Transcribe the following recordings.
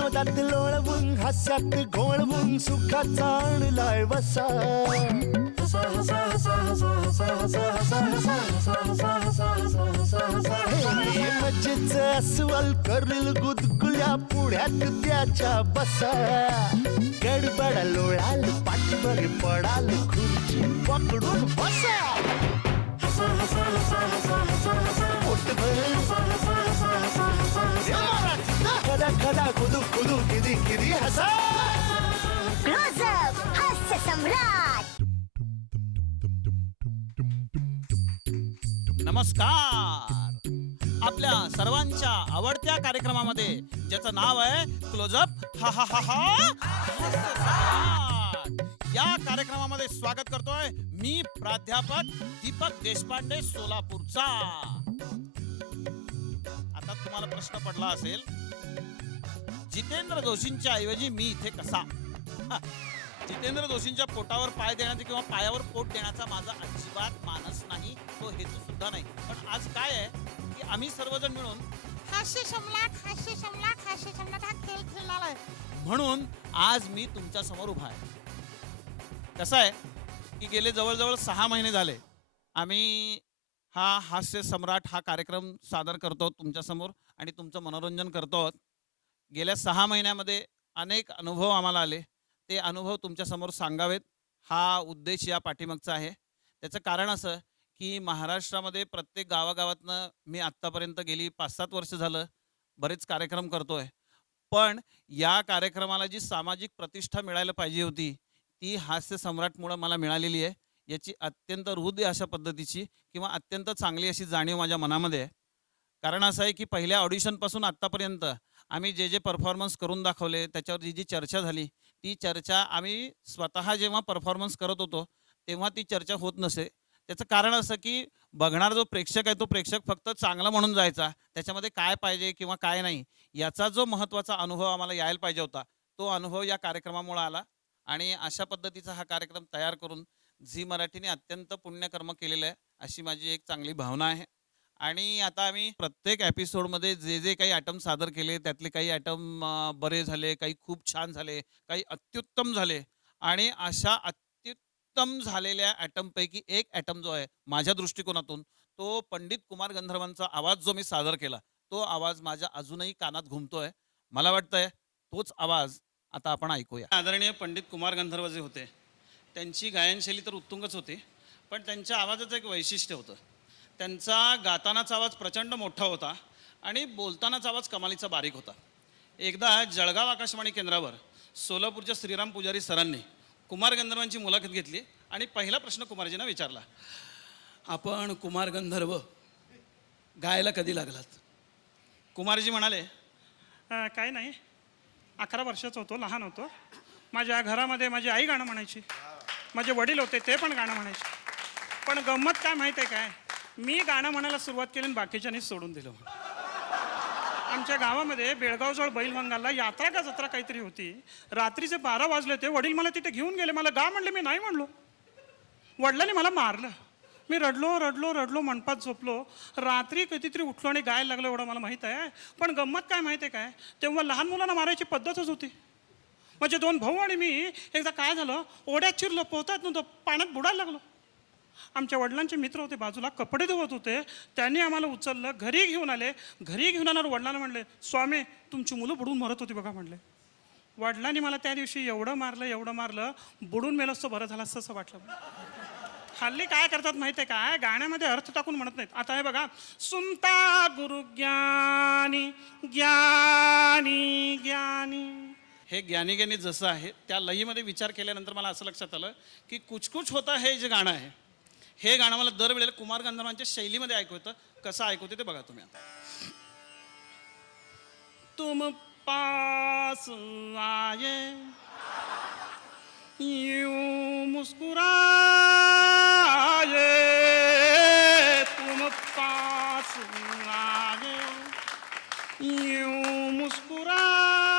विनोदात लोळवून हास्यात घोळवून सुखाचा आणलाय वसा मजेच अस्वल करील गुदगुल्या पुढ्यात त्याच्या बसा गडबड लोळाल पाठीवर पडाल खुर्ची पकडून बसा खदा खदा खुदू खुदू किदी किदी हसा क्लोजअप हास्य सम्राट. नमस्कार. आपल्या सर्वांच्या आवडत्या कार्यक्रमामध्ये ज्याचं नाव आहे क्लोजअप हा हा हा हा या कार्यक्रमामध्ये स्वागत करतोय मी प्राध्यापक दीपक देशपांडे सोलापूरचा. आता तुम्हाला प्रश्न पडला असेल जितेंद्र जोशींच्या ऐवजी मी इथे कसा. जितेंद्र जोशींच्या पोटावर पाय देण्याचा किंवा पायावर पोट देण्याचा माझा अजिबात मानस नाही, तो हेतू सुद्धा नाही. पण आज काय आहे की आम्ही सर्वजण मिळून हास्य सम्राट हा खेळ खेळणार आहे. म्हणून आज मी तुमच्या समोर उभा आहे. कसं आहे की गेले जवळजवळ 6 महिने झाले आम्ही हा हास्य सम्राट हा कार्यक्रम सादर करतो तुमच्या समोर आणि तुमचं मनोरंजन करतो. गेल्या 6 महिन्यामध्ये अनेक अनुभव आम्हाला आले, ते अनुभव तुमच्यासमोर सांगावेत हा उद्देश या पाठीमागचा आहे. त्याचं कारण असं की महाराष्ट्रामध्ये प्रत्येक गावागावातनं मी आत्तापर्यंत गेली 5-7 वर्ष झालं बरेच कार्यक्रम करतोय. पण या कार्यक्रमाला जी सामाजिक प्रतिष्ठा मिळायला पाहिजे होती ती हास्य सम्राटमुळं मला मिळालेली आहे. याची अत्यंत हृदय अशा पद्धतीची किंवा अत्यंत चांगली अशी जाणीव माझ्या मनामध्ये आहे. कारण असं आहे की पहिल्या ऑडिशनपासून आत्तापर्यंत आम्ही जे परफॉर्मन्स करून दाखवले त्याच्यावर जी चर्चा झाली ती चर्चा आम्ही स्वतः जेव्हा परफॉर्मन्स करत होतो तेव्हा ती चर्चा होत नसे. त्याचं कारण असं की बघणारा जो प्रेक्षक आहे तो प्रेक्षक फक्त चांगलं म्हणून जायचा, त्याच्यामध्ये काय पाहिजे किंवा काय नाही याचा जो महत्त्वाचा अनुभव आम्हाला यायला पाहिजे होता तो अनुभव या कार्यक्रमामुळे आला. आणि अशा पद्धतीचा हा कार्यक्रम तयार करून झी मराठीने अत्यंत पुण्यकर्म केलेलं आहे अशी माझी एक चांगली भावना आहे. आणि आता आम्ही प्रत्येक एपिसोडमध्ये जे काही आयटम सादर केले त्यातले काही आयटम बरे झाले, काही खूप छान झाले, काही अत्युत्तम झाले. आणि अशा अत्युत्तम झालेल्या ॲटमपैकी एक ॲटम जो आहे माझ्या दृष्टिकोनातून तो पंडित कुमार गंधर्वांचा आवाज जो मी सादर केला तो आवाज माझ्या अजूनही कानात घुमतोय. मला वाटतंय तोच आवाज आता आपण ऐकूया. आदरणीय पंडित कुमार गंधर्व जे होते त्यांची गायनशैली तर उत्तुंगच होती, पण त्यांच्या आवाजाचं एक वैशिष्ट्य होतं. त्यांचा गातानाचा आवाज प्रचंड मोठा होता आणि बोलतानाचा आवाज कमालीचा बारीक होता. एकदा जळगाव आकाशवाणी केंद्रावर सोलापूरच्या श्रीराम पुजारी सरांनी कुमार गंधर्वांची मुलाखत घेतली आणि पहिला प्रश्न कुमारजींना विचारला, आपण कुमार गंधर्व गायला कधी लागलात? कुमारजी म्हणाले, काय नाही, 11 वर्षाचा होतो, लहान होतो. माझ्या घरामध्ये माझी आई गाणं म्हणायची, माझे वडील होते ते पण गाणं म्हणायचे. पण गंमत काय माहिती आहे काय, मी गाणं म्हणायला सुरुवात केली आणि बाकीच्यांनी सोडून दिलं. आमच्या गावामध्ये बेळगावजवळ बैलवंगाला यात्रा का जत्रा काहीतरी होती. रात्रीचे 12 वाजले होते. वडील मला तिथे घेऊन गेले. मला गा म्हणले, मी नाही म्हणलो. वडिलांनी मला मारलं. मी रडलो रडलो रडलो मंडपात झोपलो. रात्री कधीतरी उठलो आणि गायला लागलो एवढं मला माहीत आहे. पण गंमत काय माहिती आहे काय, तेव्हा लहान मुलांना मारायची पद्धतच होती. माझे 2 भाऊ आणि मी एकदा काय झालं, ओढ्यात चिरलो, पोहतात नव्हतं, पाण्यात बुडायला लागलो. आमच्या वडिलांचे मित्र होते बाजूला, कपडे धुवत होते. त्यांनी आम्हाला उचललं, घरी घेऊन आले. घरी घेऊन आल्यावर वडिलांना म्हणले, स्वामी तुमची मुलं बुडून मरत होती बघा म्हणले. वडिलांनी मला त्या दिवशी एवढं मारलं, बुडून मेलं असतं बरं झालं असं वाटलं. हल्ली काय करतात माहिती आहे काय, गाण्यामध्ये अर्थ टाकून म्हणत नाहीत. आता हे बघा, सुनता गुरु ज्ञानी ज्ञानी ज्ञानी, हे ज्ञानी ज्ञानी जसं आहे त्या लयीमध्ये विचार केल्यानंतर मला असं लक्षात आलं की कुछ कुछ होता हे जे गाणं आहे हे गाणं मला दरवेळेला कुमार गंधर्वांच्या शैलीमध्ये ऐकू येतं. कसं ऐकू येतं ते बघा तुम्ही आता. तुम पास आए यूं मुस्कुराए, तुम पास आए यूं मुस्कुराए,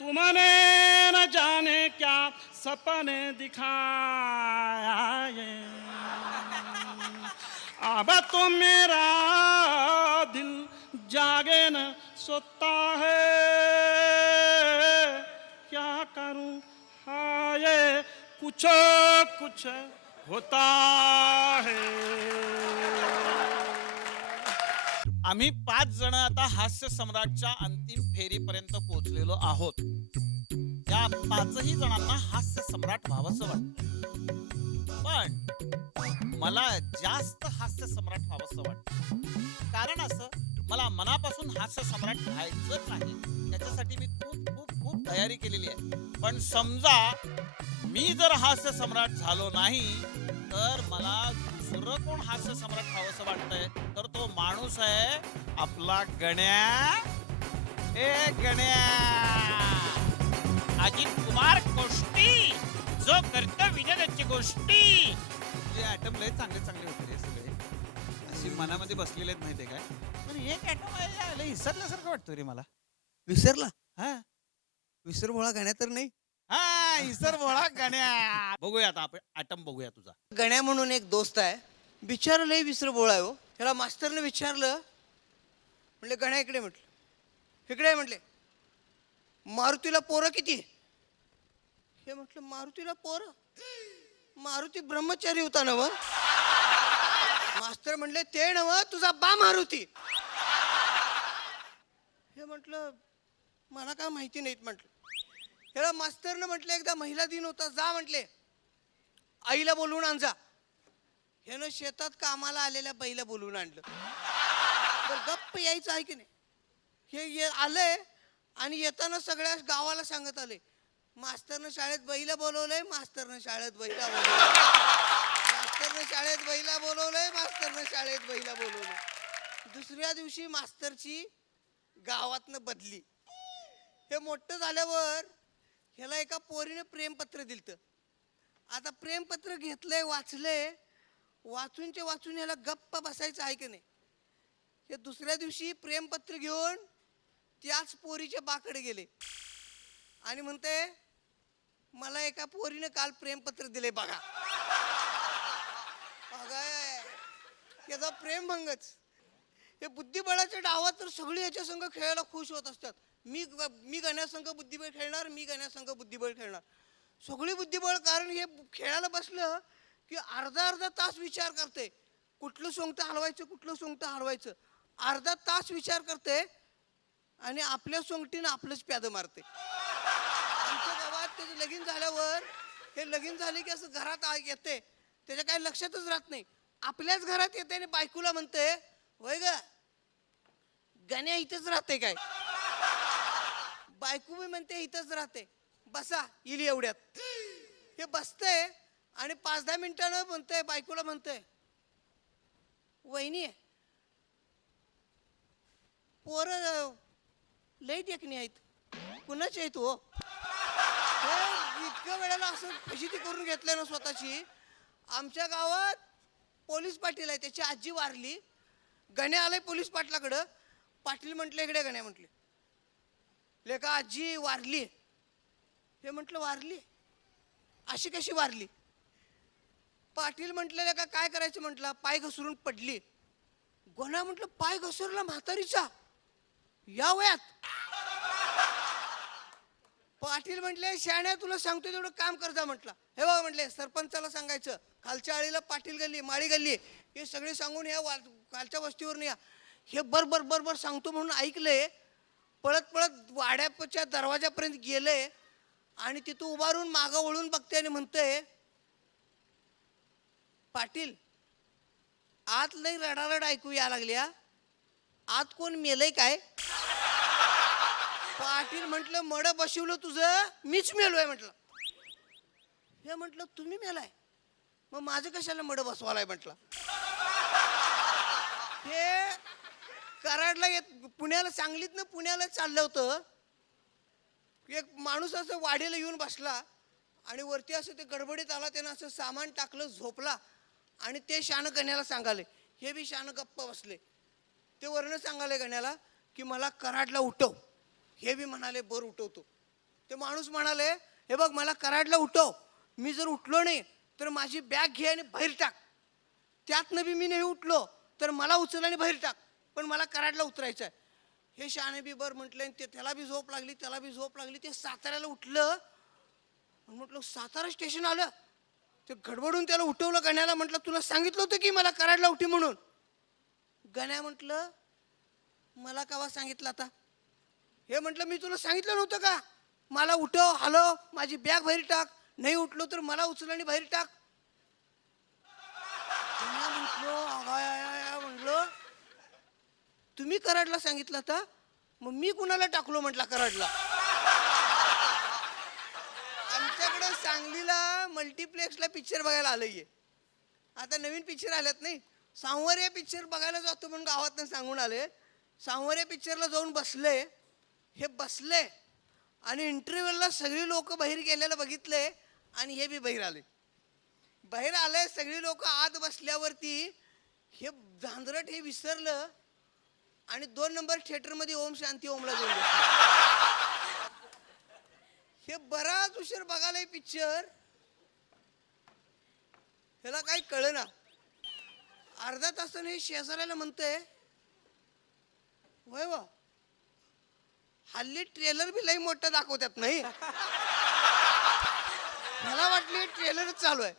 तुमने न जाने क्या सपने दिखाए, अब तो मेरा दिल जागे न सोता है, जो कुछ होता है. आम्ही 5 जण आता हास्य सम्राटच्या अंतिम फेरीपर्यंत पोहोचलेलो आहोत. या 5ही जणांना हास्य सम्राट व्हावंसं वाटतं, पण मला जास्त हास्य सम्राट व्हावंसं वाटतं. कारण असं, मला मनापासून हास्य सम्राट व्हायचंच आहे. त्याच्यासाठी मी खूप खूप खूप तयारी केलेली आहे. पण समजा मी जर हास्य सम्राट झालो नाही, तर मला दुसरं कोण हास्य सम्राट व्हावंसं वाटतंय, तर तो माणूस आहे आपला गण्या. ए गण्या, अजित कुमार गोष्टी जो करतो विनोदाची गोष्टी. जे ऍटम लय चांगले चांगले होते रे सगळे, अशी मनामध्ये बसलेले आहेत माहितीये काय. पण एक ऍटम आहे विसरल्यासारखं वाटतं रे मला. विसरला? हा विसर भोळा गाण्या तर नाही. हा इसर बोळा गण्या. बघूया आता आपण ऍटम बघूया तुझा. गण्या म्हणून एक दोस्त आहे, बिचारा लय विसर भोळा आहे हो. त्याला मास्तरने विचारलं, म्हटले गण्या इकडे, म्हटलं इकडे म्हटले, मारुतीला पोरं किती? हे म्हटलं मारुतीला पोरं? मारुती ब्रह्मचारी होता नव. मास्तर म्हणले ते नव, तुझा बा मारुती. हे म्हटलं मला काय माहिती नाहीत म्हटलं. ह्याला मास्तरनं म्हटलं एकदा महिला दिन होता, जा म्हटले आईला बोलवून आण जा. ह्यानं शेतात कामाला आलेल्या बाईला बोलवून आणलं. तर गप्प यायचं आहे की नाही. हे आलंय आणि येताना सगळ्या गावाला सांगत आले, मास्तरनं शाळेत बाईला बोलवलंय, मास्तरनं शाळेत बाईला बोलवलंय, मास्तरनं शाळेत बाईला बोलवलंय, मास्तरनं शाळेत बाईला बोलवलंय. दुसऱ्या दिवशी मास्तरची गावातनं बदली. हे मोठं झाल्यावर ह्याला एका पोरीने प्रेमपत्र दिलतं. आता प्रेमपत्र घेतलंय, वाचलंय, वाचून ह्याला गप्प बसायचं आहे की नाही. हे दुसऱ्या दिवशी प्रेमपत्र घेऊन त्याच पोरीच्या बाकडे गेले आणि म्हणते, मला एका पोरीने काल प्रेमपत्र दिले बघा. याचा प्रेमभंगच. हे बुद्धिबळाच्या डावात तर सगळी याच्या संघ खेळायला खुश होत असतात. मी गण्यासंघ बुद्धिबळ खेळणार, मी गण्यासंघ बुद्धिबळ खेळणार. सगळी बुद्धिबळ, कारण हे खेळायला बसलं की अर्धा तास विचार करते, कुठलं सोंगटं हलवायचं, कुठलं सोंगटं हलवायचं. अर्धा तास विचार करते आणि आपल्या सोंगटीनं आपलंच प्यादं मारते. आमच्या गावात त्याचं लगीन झाल्यावर, हे लगीन झाले की असं घरात येते, त्याच्या काही लक्षातच राहत नाही. आपल्याच घरात येते आणि बायकोला म्हणते, होय ग गण्या इथंच राहते काय? बायको बी म्हणते इथंच राहते, बसा इली एवढ्यात. हे बसतंय आणि 5-10 मिनिटानं म्हणतंय, बायकोला म्हणतंय, वहिनी पोरं लई देखणी आहेत, कुणाची आहेत हो? इतक्या वेळेला असं फजिती करून घेतलंय ना स्वतःची. आमच्या गावात पोलीस पाटील आहे, त्याची आजी वारली. गण्या आलाय पोलीस पाटलाकडं. पाटील म्हटले इकडे गण्या, म्हटले लेका आजी वारली. हे म्हटलं वारली अशी कशी वारली? पाटील म्हटले लेका काय करायचं? म्हटलं पाय घसरून पडली. गण्या म्हटलं पाय घसरला म्हातारीचा या वयात? पाटील म्हटले शहाण्या तुला सांगतो तेवढं काम कर जा. म्हटलं हे बघा म्हटले, सरपंचाला सांगायचं, खालच्या आळीला पाटील गल्ली, माळी गल्ली, हे सगळे सांगून या खालच्या वस्तीवर या. हे बरोबर सांगतो म्हणून ऐकले. पळत वाड्याच्या दरवाजापर्यंत गेले आणि तिथं उभारून मागं वळून बघते आणि म्हणते, पाटील आत लई रडारड ऐकू या लागल्या, आत कोण मेलय काय? पाटील म्हटलं मड बसवलं तुझं, मीच मेलोय म्हटलं. हे म्हटलं तुम्ही मेलाय, मग माझं कशाला मड बसवालाय म्हटलं. हे कराडला पुण्याला, सांगलीतनं पुण्याला चाललं होतं. एक माणूस असं वाडीला येऊन बसला आणि वरती असं ते गडबडीत आला, त्यानं असं सामान टाकलं, झोपला आणि ते शानं गण्याला सांगाले. हे बी शानं गप्प बसले. ते वरनं सांगाले गण्याला की मला कराडला उठव. हे बी म्हणाले बर उठवतो. ते माणूस म्हणाले हे बघ मला कराडला उठव, मी जर उठलो नाही तर माझी बॅग घे आणि बाहेर टाक. त्यातनं बी मी नाही उठलो तर मला उचल आणि बाहेर टाक, पण मला कराडला उतरायचं आहे. हे शहाणे बी बर म्हटले. ते त्याला बी झोप लागली, त्याला बी झोप लागली. ते साताऱ्याला उठलं. म्हटलं सातारा स्टेशन आलं, ते गडबडून त्याला उठवलं. गण्याला म्हटलं तुला सांगितलं होतं की मला कराडला उठी म्हणून. गण्या म्हटलं मला कावा सांगितलं आता. हे म्हटलं मी तुला सांगितलं नव्हतं का मला उठव हलव माझी बॅग बाहेर टाक, नाही उठलो तर मला उचल आणि बाहेर टाक. म्हटलं तुम्ही कराडला सांगितलं तर मग मी कुणाला टाकलो म्हटला कराडला. आमच्याकडे सांगलीला मल्टिप्लेक्सला पिक्चर बघायला आलंय. आता नवीन पिक्चर आल्यात नाही. सांवरे पिक्चर बघायला जातो म्हणून गावातनं सांगून आले. सांवरे पिक्चरला जाऊन बसले. हे बसले आणि इंटरव्ह्यूला सगळी लोक बाहेर गेलेलं बघितले आणि हे बी बाहेर आले. बाहेर आले सगळी लोक आत बसल्यावरती हे झांजरट हे विसरलं आणि 2 नंबर थिएटरमध्ये ओम शांती ओमला जाऊन बसले. हे बराच उशीर बघायला पिक्चर. ह्याला काही कळना. अर्धा तासाने हे शेजाऱ्याला म्हणतंय वय वा हल्ली ट्रेलर बी लई मोठं दाखवतात नाही. मला वाटली ट्रेलरच चालू आहे.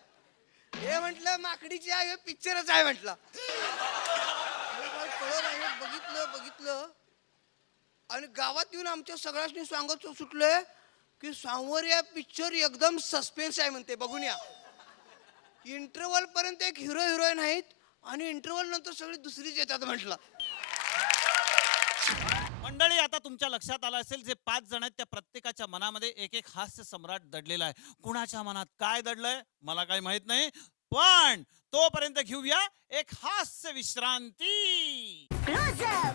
हे म्हटलं माकडीची आहे पिक्चरच आहे म्हटलं. बघितलं आणि गावात येऊन आमच्या सगळ्यांनी सांगत सुटले की सांवरे पिक्चर एकदम सस्पेन्स आहे म्हणते बघून या. इंटरव्हल पर्यंत एक हिरो हिरोईन आहेत आणि इंटरव्हल नंतर सगळी दुसरीच येतात म्हटलं. मंडळी आता तुमच्या लक्षात आलं असेल जे 5 जण आहेत त्या प्रत्येकाच्या मनामध्ये एक एक हास्य सम्राट दडलेला आहे. कुणाच्या मनात काय दडलंय मला काही माहित नाही, पण तोपर्यंत घेऊया एक हास्य विश्रांती. क्लोजर